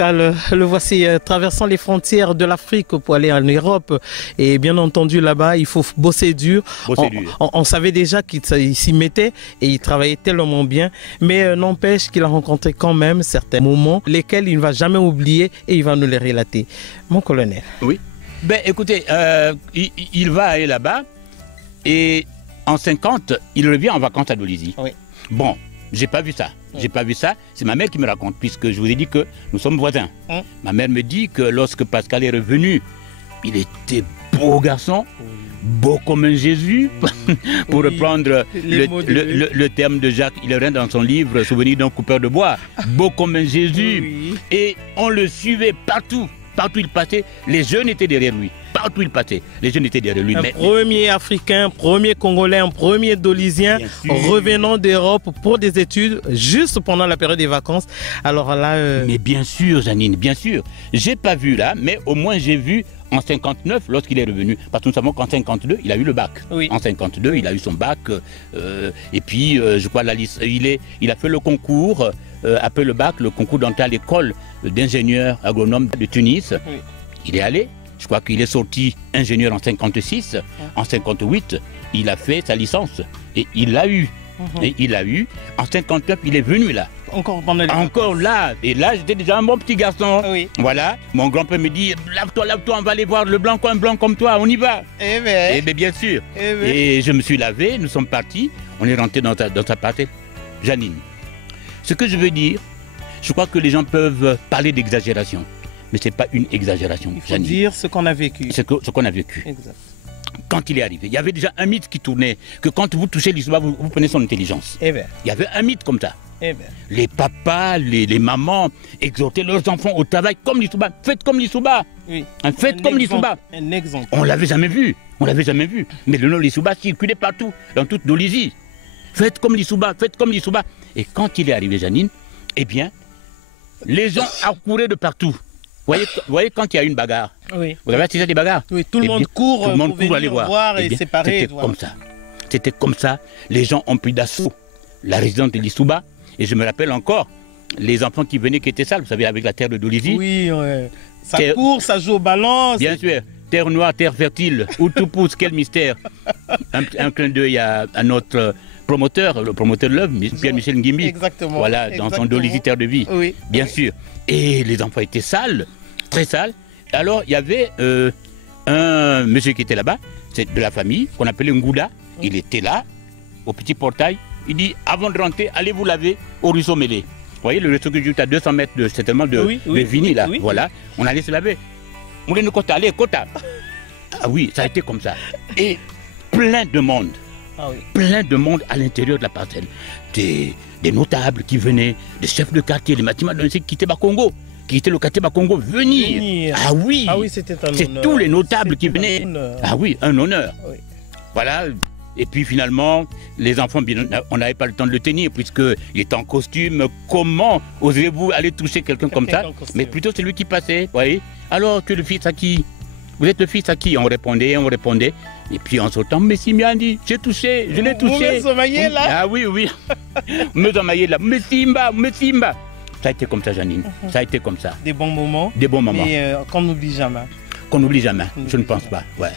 Le voici traversant les frontières de l'Afrique pour aller en Europe. Et bien entendu, là-bas, il faut bosser dur. On savait déjà qu'il s'y mettait et il travaillait tellement bien. Mais n'empêche qu'il a rencontré quand même certains moments, lesquels il ne va jamais oublier et il va nous les relater. Mon colonel. Oui. Ben écoutez, il va aller là-bas et en 50, il revient en vacances à Dolisie. Oui. Bon. J'ai pas vu ça. J'ai pas vu ça. C'est ma mère qui me raconte, puisque je vous ai dit que nous sommes voisins. Ma mère me dit que lorsque Pascal est revenu, il était beau garçon, beau comme un Jésus, pour reprendre le terme de Jacques Hillerin dans son livre Souvenir d'un coupeur de bois. Beau comme un Jésus. Et on le suivait partout. Partout il passait, les jeunes étaient derrière lui. Partout il passait, les jeunes étaient derrière lui. Premier Africain, premier Congolais, un premier Dolisien revenant d'Europe pour des études juste pendant la période des vacances. Alors là... Mais bien sûr, Janine, bien sûr. J'ai pas vu là, mais au moins j'ai vu en 59 lorsqu'il est revenu. Parce que nous savons qu'en 52, il a eu le bac. Oui. En 52, il a eu son bac. Et puis, je crois, il a fait le concours, après le bac, le concours d'entrée à l'école d'ingénieur agronome de Tunis. Oui. Il est allé. Je crois qu'il est sorti ingénieur en 56. En 58, il a fait sa licence. Et il l'a eu. Et il l'a eu. En 59, il est venu là. Encore là. Et là, j'étais déjà un bon petit garçon. Oui. Voilà. Mon grand-père me dit, lave-toi, on va aller voir le blanc comme toi, on y va. Eh bien sûr. Et je me suis lavé, nous sommes partis. On est rentré dans sa partie. Janine, ce que je veux dire, je crois que les gens peuvent parler d'exagération. Mais ce n'est pas une exagération. Il faut dire ce qu'on a vécu. Ce qu'on a vécu. Exact. Quand il est arrivé, il y avait déjà un mythe qui tournait, que quand vous touchez l'Issouba, vous prenez son intelligence. Il y avait un mythe comme ça. Les papas, les mamans exhortaient leurs enfants au travail comme l'Issouba. Faites comme l'Issouba. Oui. Faites comme l'Issouba. Un exemple. On ne l'avait jamais vu. On l'avait jamais vu. Mais le nom l'Issouba circulait partout, dans toute Dolisie. Faites comme l'Issouba, faites comme l'Issouba. Et quand il est arrivé, Janine, eh bien, les gens accouraient de partout. Vous voyez quand il y a une bagarre, vous avez assisté à des bagarres? Oui, tout le monde court pour aller voir et séparer. C'était comme ça. C'était comme ça. Les gens ont pris d'assaut la résidence de l'Issouba. Et je me rappelle encore, les enfants qui venaient, qui étaient sales, vous savez, avec la terre de Dolisie. Oui, ça court, ça joue au ballon. Bien sûr. Terre noire, terre fertile, où tout pousse, quel mystère. Un clin d'œil à notre promoteur, le promoteur de l'œuvre, Pierre-Michel Ngimbi. Exactement. Voilà, dans son Dolisie terre de vie. Oui. Bien sûr. Et les enfants étaient sales, très sales. Alors, il y avait un monsieur qui était là-bas, c'est de la famille, qu'on appelait Ngouda. Il était là, au petit portail. Il dit, avant de rentrer, allez vous laver au ruisseau Mêlé. Vous voyez, le ruisseau que juste à 200 mètres de Vigny, là. Voilà, on allait se laver. On allait nous Kota, allez, Kota. Ah oui, ça a été comme ça. Et plein de monde. Plein de monde à l'intérieur de la parcelle. Des notables qui venaient, des chefs de quartier, les bâtiments qui quittaient Bakongo, qui quittaient le quartier Bakongo, venir. Ah oui, c'était un honneur. C'est tous les notables qui venaient. Ah oui, un honneur. Voilà. Et puis finalement, les enfants, on n'avait pas le temps de le tenir, puisqu'il était en costume. Comment osez-vous aller toucher quelqu'un comme ça? Mais plutôt c'est lui qui passait. Vous voyez. Alors, tu es le fils à qui? Vous êtes le fils à qui? On répondait. Et puis en sautant, mais Simiandi, j'ai touché, je l'ai touché. Vous me là? Ah oui. Me sommeillez là. Me Simba. Ça a été comme ça, Janine. Ça a été comme ça. Des bons moments. Des bons moments. Et qu'on n'oublie jamais. Qu'on n'oublie jamais, je ne pense pas. Ouais.